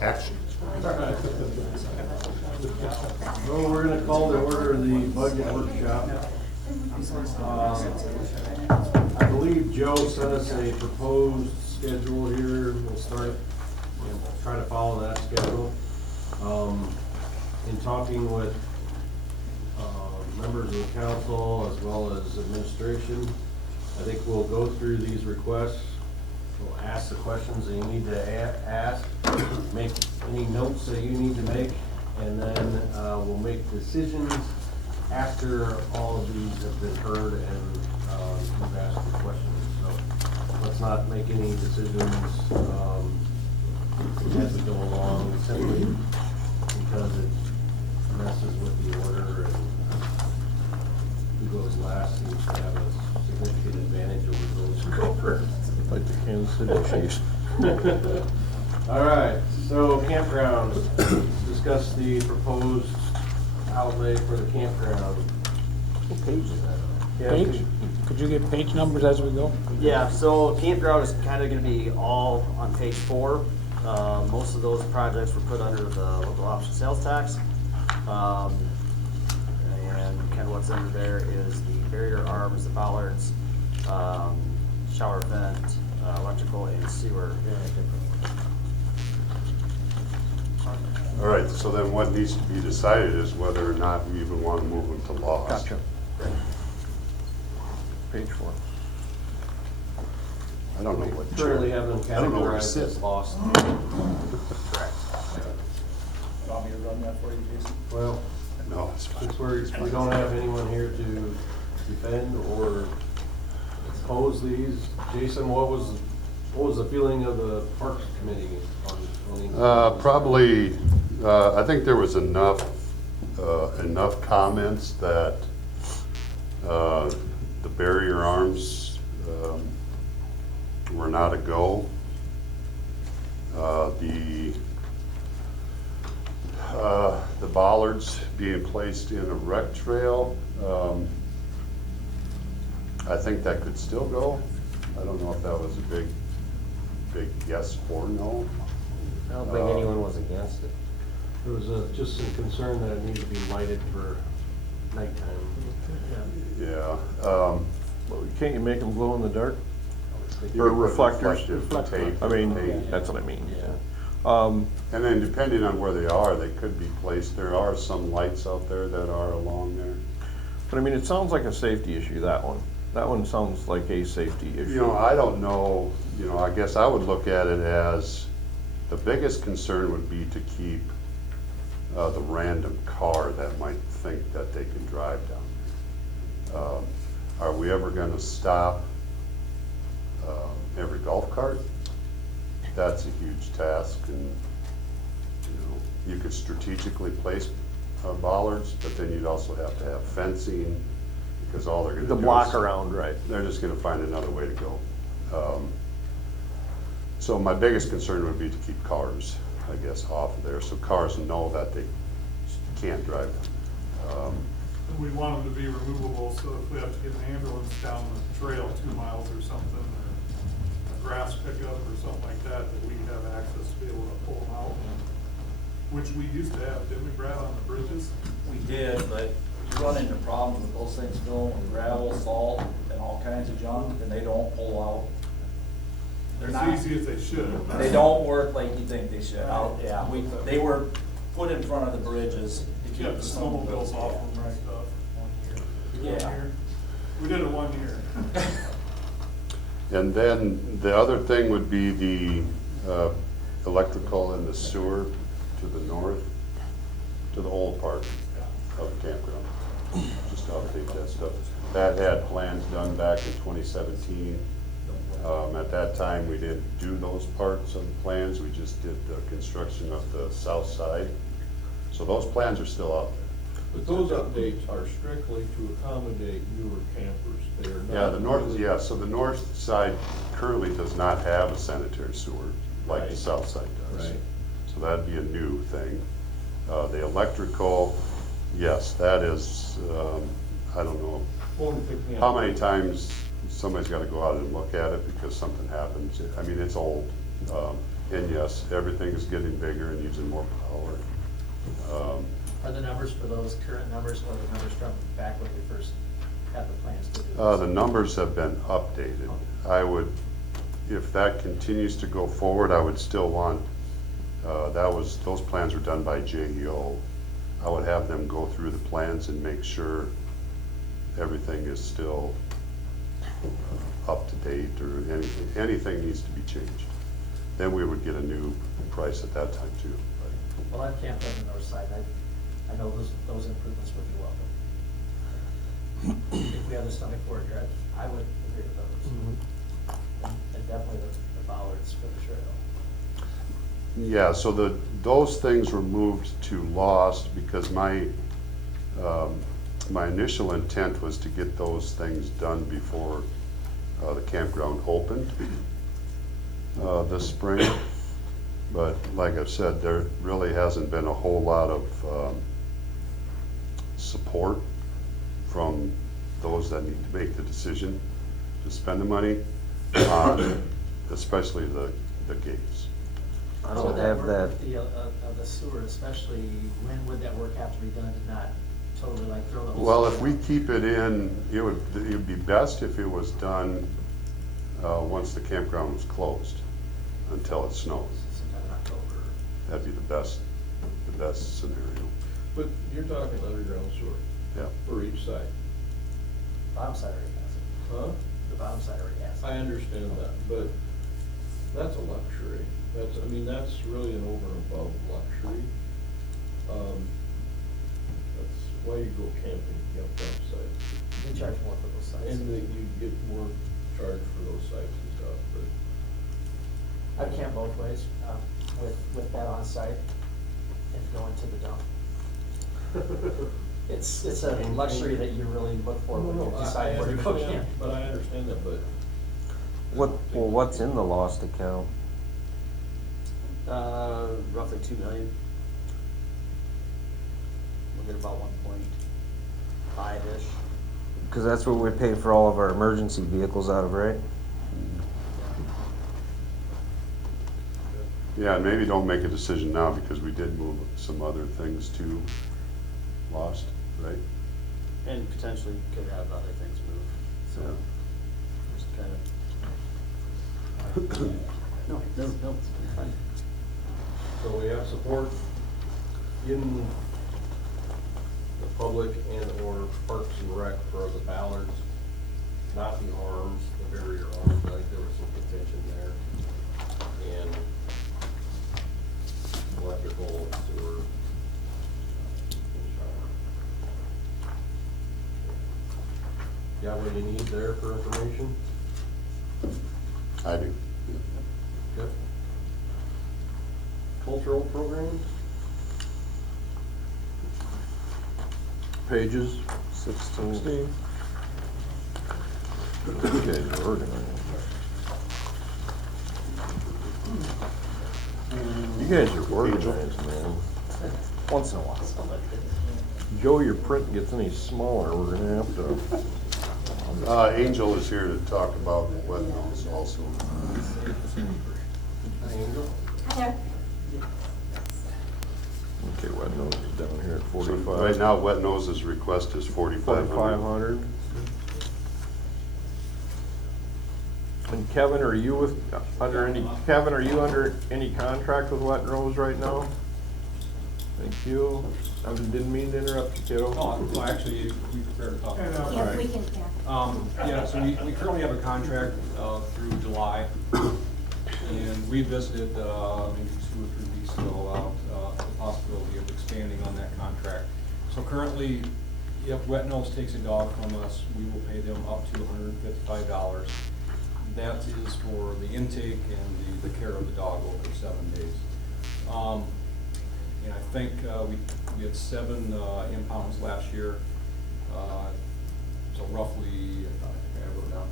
Action. Well, we're going to call to order the budget workshop. I believe Joe sent us a proposed schedule here. We'll start and try to follow that schedule. In talking with members of the council as well as administration, I think we'll go through these requests. We'll ask the questions that you need to ask, make any notes that you need to make, and then we'll make decisions after all of these have been heard and you've asked your questions. So let's not make any decisions as we go along, simply because it messes with the order, and who goes last seems to have a significant advantage over those who go first. Like the Kansas City Chiefs. All right, so campground, discuss the proposed outlay for the campground. What page is that? Yeah, Page? Could you get page numbers as we go? Yeah, so campground is kind of going to be all on page 4. Most of those projects were put under the local option sales tax. And kind of what's under there is the barrier arms, the bollards, shower vent, electrical and sewer. All right, so then what needs to be decided is whether or not we even want to move them to loss. Gotcha. Page 4. I don't know what. Currently have them I don't know where to categorized sit. as lost. Correct. Want me to run that for you, Jason? Well, No, it's fine. since we don't have anyone here to defend or oppose these, Jason, what was the feeling of the Parks Committee on these? Probably, I think there was enough comments that the barrier arms were not a go. The bollards being placed in a rec trail, I think that could still go. I don't know if that was a big yes or no. I don't think anyone was against it. There was just some concern that it needed to be lighted for nighttime. Yeah. Can't you make them glow in the dark? You Or could put reflectors. reflective tape. I mean, tape. that's what I mean. Yeah. And then depending on where they are, they could be placed. There are some lights out there that are along there. But I mean, it sounds like a safety issue, that one. That one sounds like a safety issue. You know, I don't know, I guess I would look at it as, the biggest concern would be to keep the random car that might think that they can drive down. Are we ever gonna stop every golf cart? That's a huge task, and, you could strategically place bollards, but then you'd also have to have fencing, because all they're gonna do The is. block around, right. They're just gonna find another way to go. So my biggest concern would be to keep cars, I guess, off of there, so cars know that they can't drive them. We want them to be removable, so if we have to get an ambulance down the trail 2 miles or something, or a grass pickup or something like that, that we have access to be able to pull them out. Which we used to have, didn't we, Brad, on the bridges? We did, but you run into problems with those things filling with gravel, salt, and all kinds of junk, and they don't pull out. They're not, As easy as they should. they don't work like you think they should. Yeah, they were put in front of the bridges to keep Yeah, the the snowmobiles off Yeah. them and stuff. Yeah. 1 year. We did it 1 year. And then the other thing would be the electrical and the sewer to the north, to the old part of the campground. Just to update that stuff. That had plans done back in 2017. At that time, we didn't do those parts of the plans, we just did the construction of the south side. So those plans are still out there. But those updates are strictly to accommodate newer campers. They are not. Yeah, the north, yeah, so the north side currently does not have a sanitary sewer like the Right. south side does. Right. So that'd be a new thing. The electrical, yes, that is, I don't know Only picking up- how many times somebody's gotta go out and look at it because something happens. I mean, it's old. And yes, everything is getting bigger and using more power. Are the numbers for those current numbers or the numbers from back when we first had the plans to do this? The numbers have been updated. I would, if that continues to go forward, I would still want, those plans were done by JEO. I would have them go through the plans and make sure everything is still up to date, or anything needs to be changed. Then we would get a new price at that time too. Well, I've camped on the north side, I know those improvements would be welcome. If we had the stomach for it, I would agree with those. And definitely the bollards for the trail. Yeah, so those things were moved to lost because my initial intent was to get those things done before the campground opened this spring. But like I've said, there really hasn't been a whole lot of support from those that need to make the decision to spend the money on, especially the gates. I So don't that have work that. with the sewer, especially, when would that work have to be done to not totally like throw the whole? Well, if sewer we out? keep it in, it would be best if it was done once the campground was closed until it snows. Sometime in October. That'd be the best scenario. But you're talking underground sewer Yeah. for each side, Bottom side already has it. huh? The bottom side already has it. I understand that, but that's a luxury. That's really an over and above luxury. That's why you go camping, you have dump sites. You charge more for those sites. And then you get more charge for those sites and stuff, but. I've camped both ways, with that on site and going to the dump. It's a luxury that you really look for when you decide where to go camp. But I understand that, but. What's in the lost account? Roughly 2 million. We'll get about 1.5-ish. Cause that's what we pay for all of our emergency vehicles out of, right? Yeah, and maybe don't make a decision now because we did move some other things to lost, right? And potentially could have other things move, so Yeah. just kind of. No, fine. So we have support in the public and or Parks and Rec for the ballards, not the arms, the barrier arms. I think there was some contention there. And electrical and sewer. You got what you need there for information? I do. Good. Cultural programs? Pages 16. You guys are organized. You guys are organized, man. Once in a while. Joe, your print gets any smaller, we're gonna have to. Angel is here to talk about wet nose also. Angel? Okay, wet nose is down here at So 45. right now, wet nose's request is 4,500. 4,500. And Kevin, are you under any contract with Wet Nose right now? Thank you. I didn't mean to interrupt you, kiddo. Oh, well, actually, we prefer to talk. Yeah, Yes, we can, yeah. Yeah, so we currently have a contract through July, and we visited maybe 2 or 3 weeks ago about the possibility of expanding on that contract. So currently, if Wet Nose takes a dog from us, we will pay them up to $155. That is for the intake and the care of the dog over 7 days. And I think we had 7 impounds last year. So roughly, I think I wrote down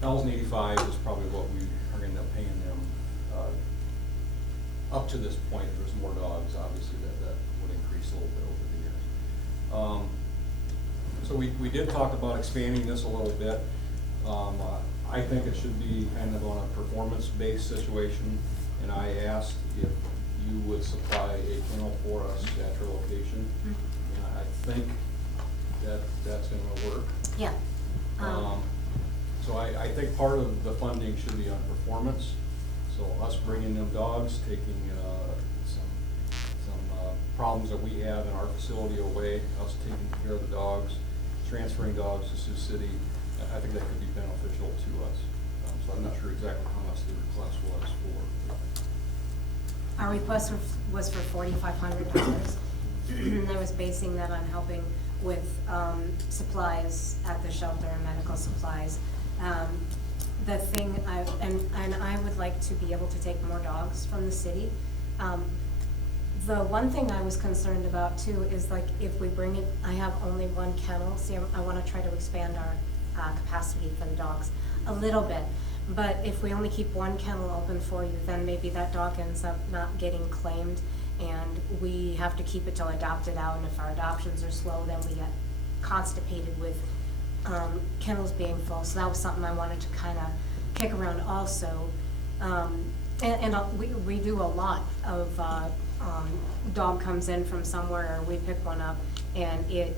1,085 is probably what we are gonna end up paying them. Up to this point, if there's more dogs, obviously that would increase a little bit over the years. So we did talk about expanding this a little bit. I think it should be kind of on a performance-based situation, and I asked if you would supply a kennel for us at your location. And I think that that's gonna work. Yeah. So I think part of the funding should be on performance. So us bringing them dogs, taking some problems that we have in our facility away, us taking care of the dogs, transferring dogs to Sioux City, I think that could be beneficial to us. So I'm not sure exactly how much the request was for. Our request was for $4,500. And I was basing that on helping with supplies at the shelter and medical supplies. The thing, and I would like to be able to take more dogs from the city. The one thing I was concerned about too is like if we bring it, I have only one kennel. See, I want to try to expand our capacity for the dogs a little bit. But if we only keep one kennel open for you, then maybe that dog ends up not getting claimed, and we have to keep it till adopted out. And if our adoptions are slow, then we get constipated with kennels being full. So that was something I wanted to kind of kick around also. We do a lot of dog comes in from somewhere, or we pick one up, and it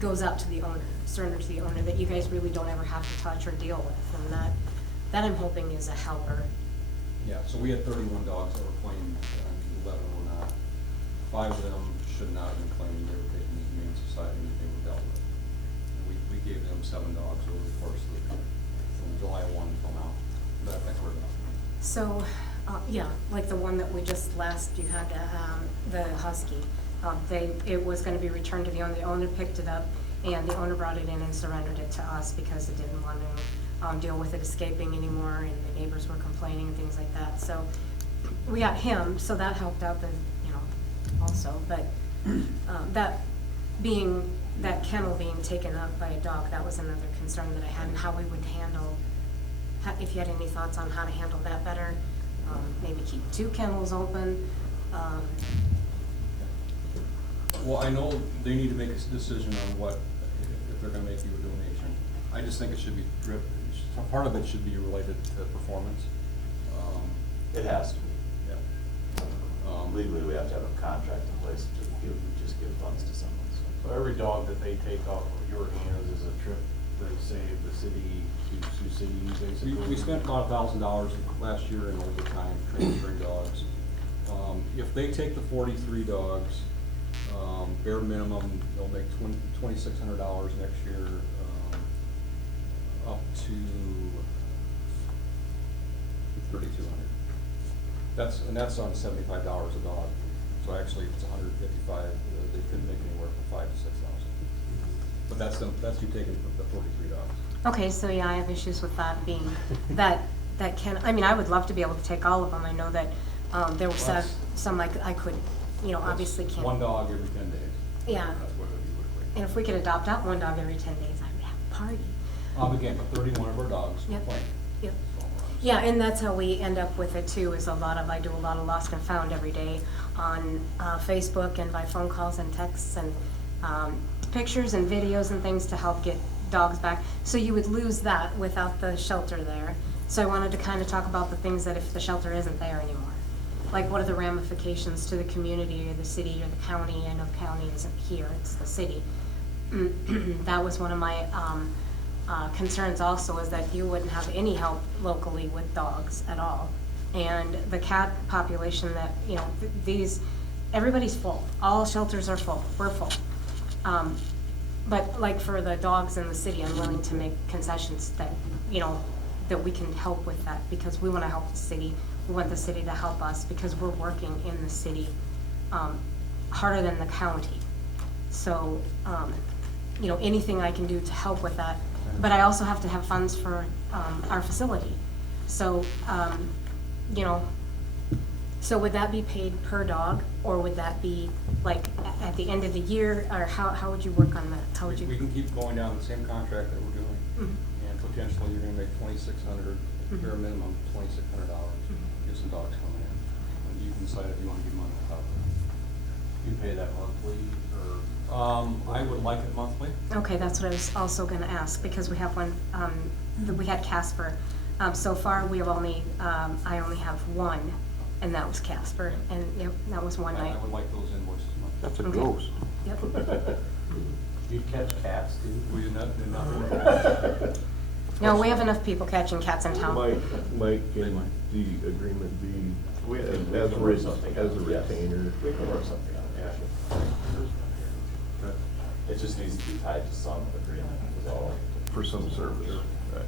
goes out to the owner, surrenders to the owner, that you guys really don't ever have to touch or deal with. And that I'm hoping is a helper. Yeah, so we had 31 dogs that were claimed, 11 were not. 5 of them should not have been claimed. They were taken as Humane Society and they were dealt with. And we gave them 7 dogs over the course of from July 1 until now. That's where we're at. So, yeah, like the one that we just you had, the Husky. It was gonna be returned to the owner. The owner picked it up, and the owner brought it in and surrendered it to us because it didn't want to deal with it escaping anymore, and the neighbors were complaining and things like that. So we got him, so that helped out also. But that kennel being taken up by a dog, that was another concern that I had, and how we would handle, if you had any thoughts on how to handle that better. Maybe keep 2 kennels open. Well, I know they need to make a decision on what, if they're gonna make you a donation. I just think it should be part of it should be related to performance. It has to be. Yeah. Legally, we have to have a contract in place to just give funds to someone. So every dog that they take off of your hands is a trip they save the city to Sioux City, basically? We spent about $1,000 last year in overtime transferring dogs. If they take the 43 dogs, bare minimum, they'll make $2,600 next year, up to $3,200. That's on $75 a dog. So actually, it's $155. They couldn't make anywhere from $5,000 to $6,000. But that's you taking the 43 dogs. Okay, so yeah, I have issues with that being, that I mean, I would love to be able to take all of them. I know that there were some like I could, obviously can't. 1 dog every 10 days. Yeah. That's what it would equate. And if we could adopt out 1 dog every 10 days, I would have a party. Again, 31 of our dogs were Yep. claimed. Yep. Yeah, and that's how we end up with it too, is I do a lot of lost and found every day on Facebook and by phone calls and texts and pictures and videos and things to help get dogs back. So you would lose that without the shelter there. So I wanted to kind of talk about the things that if the shelter isn't there anymore. Like what are the ramifications to the community or the city or the county? I know the county isn't here, it's the city. That was one of my concerns also, is that you wouldn't have any help locally with dogs at all. And the cat population that, everybody's full. All shelters are full, we're full. But like for the dogs in the city, I'm willing to make concessions that, that we can help with that, because we want to help the city. We want the city to help us because we're working in the city harder than the county. So, anything I can do to help with that. But I also have to have funds for our facility. So, so would that be paid per dog, or would that be like at the end of the year, or how would you work on that? How would you? We can keep going down the same contract that we're doing, and potentially you're gonna make $2,600, bare minimum $2,600. Get some dogs coming in, and you can decide if you wanna give money on top of You pay that monthly, or? I would like it monthly. Okay, that's what I was also gonna ask, because we have one, we had Casper. So far, we have only, I only have one, and that was Casper, and yep, that was one night. I would like those invoices monthly. That's a Okay. ghost. Yep. You catch cats too? We do not. No, we have enough people catching cats in town. Mike, can the agreement be We as can a work something as a out, yes. retainer? We can work something out, yeah. It just needs to be tied to some agreement, is all. For some service. Right.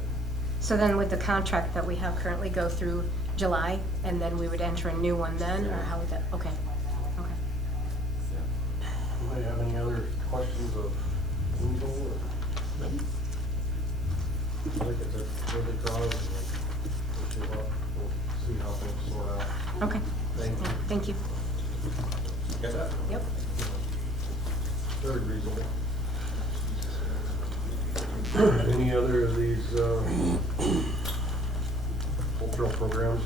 So then would the contract that we have currently go through July, and then we would enter a new one then, or how would that, okay, okay. Anybody have any other questions of Angel or? I think it's a really cause, and we'll see how things sort out. Okay. Thank you. Thank you. Get that? Yep. Very reasonable. Any other of these, cultural programs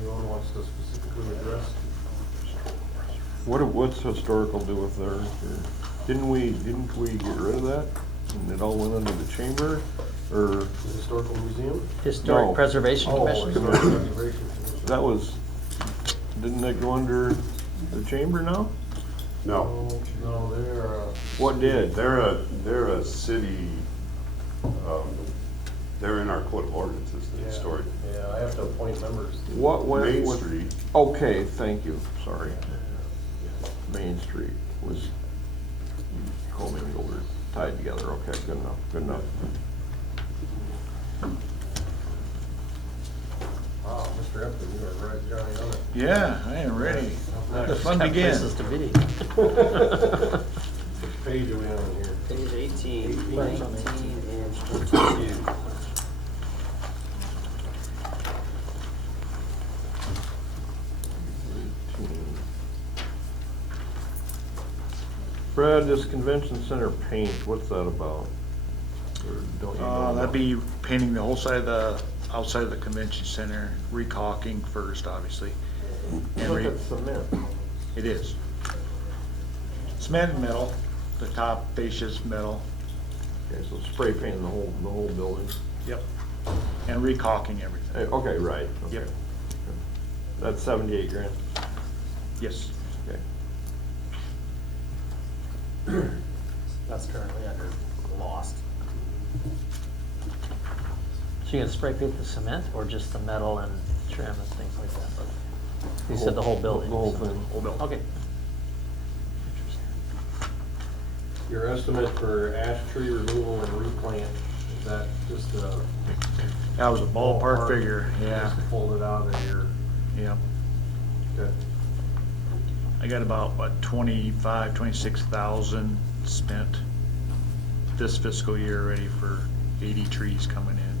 anyone wants to specifically address? What's historical do with theirs? Or didn't we get rid of that? And it all went under the chamber, or? The Historical Museum? Historic No. Preservation Oh, Commission? Historic Preservation Commission. That was, didn't that go under the chamber now? No, No, they're, What did? they're a city, they're in our code of ordinances, the yeah, historic. yeah, I have to appoint members. What went Main with? Street. Okay, thank you, sorry. Main Street was commingled or tied together, okay, good enough, good enough. Wow, Mr. Upton, you are right, Johnny, on it. Yeah, I am ready. The fun Got places begins. to be. Which page are we on here? Page 18, 19, and 22. Brad, this convention center paint, what's that about? Or don't you know? That'd be painting the whole side of the, outside of the convention center, recalking first, obviously. And Look at cement. It is. Cement and metal, the top fascia's metal. Okay, so spray painting the whole building. Yep. And recalking everything. Okay, right, okay. Yep. That's 78 grand, Yes. okay. That's currently under lost. So you're gonna spray paint the cement, or just the metal and trim and things like that? You said the whole building. The whole so- thing. Whole building. Okay. Your estimate for ash tree removal and replant, is that just a? That was a ballpark figure, yeah, Just pulled it out of your, yeah. okay. I got about, what, 26,000 spent this fiscal year already for 80 trees coming in.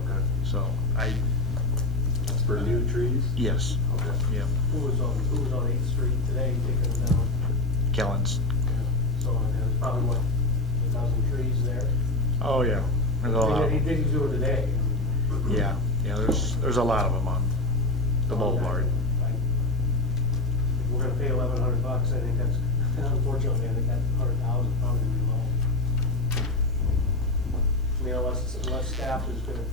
Okay. So That's for new trees? yes, Okay. yeah. Who was on 8th Street today taking them down? Kellens. So there's probably, what, a dozen trees there? Oh, yeah. There's a lot of them. did do it today. Yeah, there's a lot of them on the boulevard. We're gonna pay $1,100, I think that's, unfortunately, I think that 100,000 probably would be low. I mean, unless staff is gonna.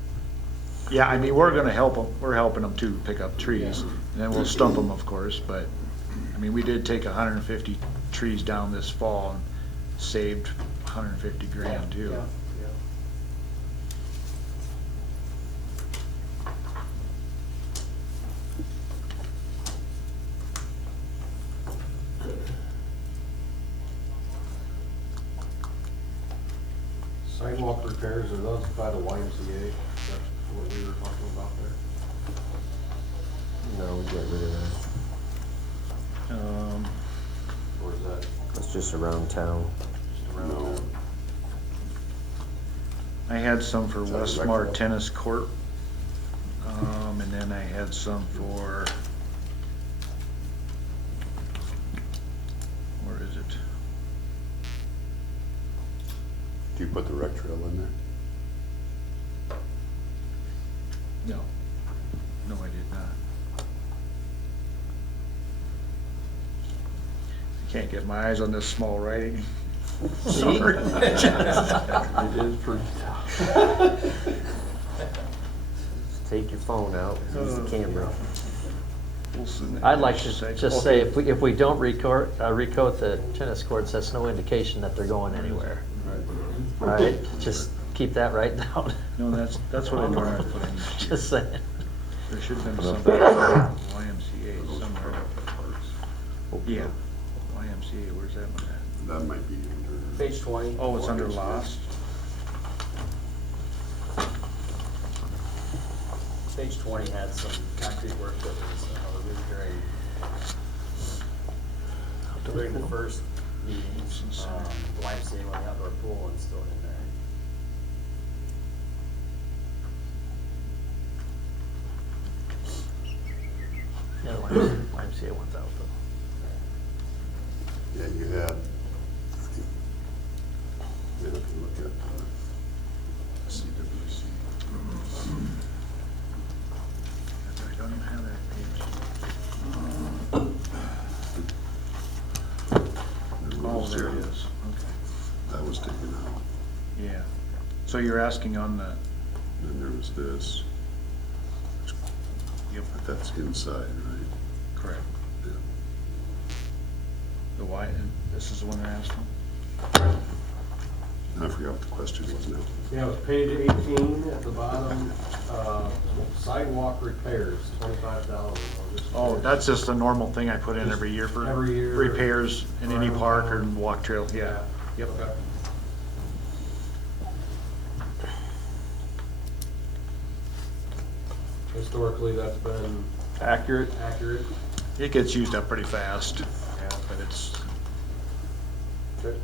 Yeah, I mean, we're gonna help them, we're helping them too, pick up trees, and then we'll stump them, of course, but, I mean, we did take 150 trees down this fall and saved 150 grand too. Yeah. Sidewalk repairs, are those by the YMCA? That's what we were talking about there? No, we got rid of that. Or is that That's just around town. just around No. there? I had some for Is that Westmar electrical? Tennis Court, and then I had some for, where is it? Do you put the rec trail in there? No, no, I did not. Can't get my eyes on this small writing. See? Sorry. It is pretty tough. Take your phone out, use the camera. I'd like to just say, if we don't recoat the tennis courts, that's no indication that they're going anywhere. All right, just keep that right down. No, that's what I normally put in. Just saying. There should have been something, YMCA somewhere. Yeah, YMCA, where's that one at? That might be under. Page 20. Oh, it's under lost? Page 20 had some concrete work that was reviewed during the first meetings. The YMCA when the outdoor pool and still in there. Yeah, the YMCA one's out though. Yeah, you had, yeah, if you look at CWC. I don't even have that page. Oh, there it is, okay. That was taken out. Yeah. So you're asking on the, Then there was this. Yep. But that's inside, right? correct, Yeah. the Y, and this is the one they're asking? I forgot what the question was now. Yeah, it was page 18 at the bottom, sidewalk repairs, $25. Oh, that's just a normal thing I put in every year for Every year. repairs in any park or walk trail, yeah. Yep. Okay. Historically, that's been Accurate? accurate. It gets used up pretty fast, yeah, but it's, Okay.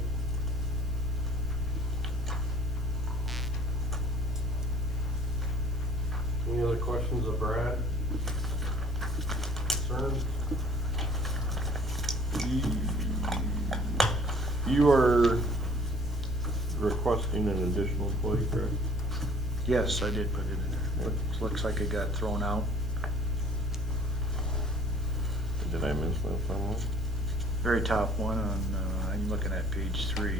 Any other questions of Brad? Concerns? You are requesting an additional employee, correct? yes, I did put it in there. Looks like it got thrown out. Did I miss that somewhere? Very top one on, I'm looking at page 3,